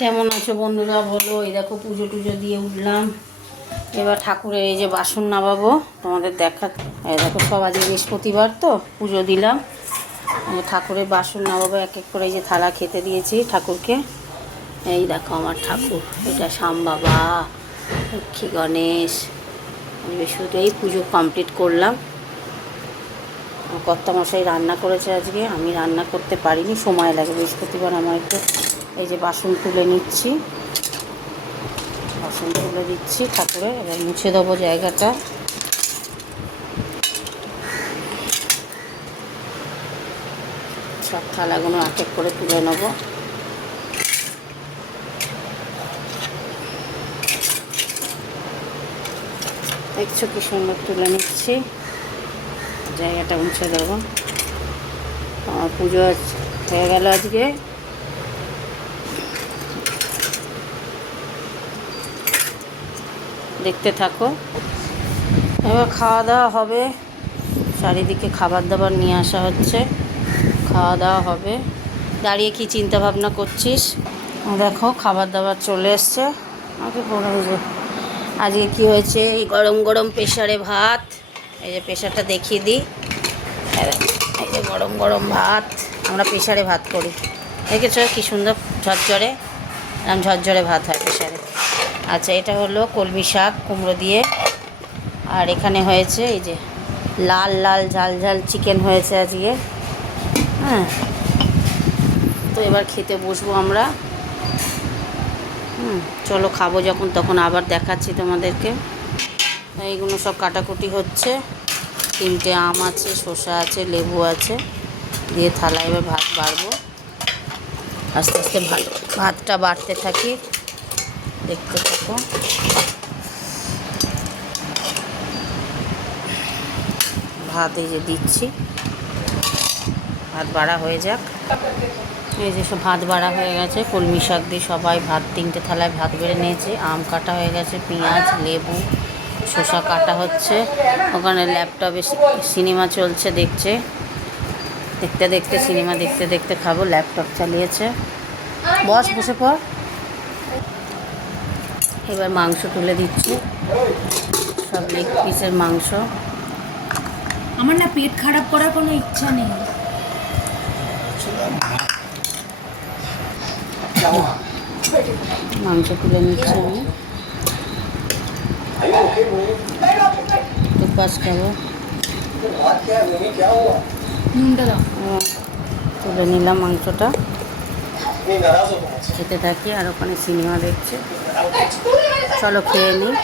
কেমন আছো বন্ধুরা বলো। এই দেখো পুজো টুজো দিয়ে উঠলাম, এবার ঠাকুরের এই যে বাসন নামাবো তোমাদের দেখা। এই দেখো সব আজকে বৃহস্পতিবার তো পুজো দিলাম, ঠাকুরের বাসন নামাবো এক এক করে। এই যে থালা খেতে দিয়েছি ঠাকুরকে। এই দেখো আমার ঠাকুর, এটা শ্যাম বাবা, লক্ষ্মী গণেশ। শুধু এই পুজো কমপ্লিট করলাম। কর্তামশাই রান্না করেছে আজকে, আমি রান্না করতে পারিনি, সময় লাগে বৃহস্পতিবার আমার একটু। এই যে বাসন তুলে নিচ্ছি, বাসন তুলে দিচ্ছি ঠাকুরের। এবার মুছে দেবো জায়গাটা। সব থালাগুলো এক এক করে তুলে নেবো। দেখছো কি সুন্দর তুলে নিচ্ছি, জায়গাটা মুছে দেবো। আমার পুজো হয়ে গেল আজকে। দেখতে থাকো। এবার খাওয়া দাওয়া হবে, চারিদিকে খাবার দাবার নিয়ে আসা হচ্ছে, খাওয়া দাওয়া হবে। দাঁড়িয়ে কি চিন্তা ভাবনা করছিস? দেখো খাবার দাবার চলে এসছে। আমাকে বলে যে আজকে কি হয়েছে। এই গরম গরম প্রেসারে ভাত, এই যে প্রেসারটা দেখিয়ে দিই। এই যে গরম গরম ভাত, আমরা প্রেসারে ভাত করি, দেখেছো কি সুন্দর ঝরঝরে, ঝরঝরে ভাত হয় প্রেসারে। আচ্ছা, এটা হলো কলমি শাক কুমড়ো দিয়ে, আর এখানে হয়েছে এই যে লাল লাল ঝাল ঝাল চিকেন হয়েছে আজকে। হ্যাঁ, তো এবার খেতে বসবো আমরা। চলো খাবো যখন তখন আবার দেখাচ্ছি তোমাদেরকে। এইগুলো সব কাটাকুটি হচ্ছে, 3টে আম আছে, শসা আছে, লেবু আছে, দিয়ে থালা এবার ভাত বাড়বো। আস্তে আস্তে ভাতটা বাড়তে থাকি, দেখতে থাকো। ভাত এই যে দিচ্ছি, ভাত বাড়া হয়ে যাক। এই যে সব ভাত বাড়া হয়ে গেছে, কলমি শাক দিয়ে সবাই ভাত 3টে থালায় ভাত বেড়ে নিয়েছে। আম কাটা হয়ে গেছে, পেঁয়াজ লেবু শসা কাটা হচ্ছে। ওখানে ল্যাপটপে সিনেমা চলছে, দেখছে, দেখতে দেখতে সিনেমা দেখতে দেখতে খাবো। ল্যাপটপ চালিয়েছে। বস, বসে পর। এবার মাংস তুলে দিচ্ছি, সব লেগ পিসের মাংস। আমার না পেট খারাপ করার কোনো ইচ্ছা নেই। মাংস তুলে নিচ্ছি আমি, পাঁচ খাবো। তুলে নিলাম মাংসটা, খেতে থাকি। আর ওখানে সিনেমা দেখছে, চলো খেয়ে নিই।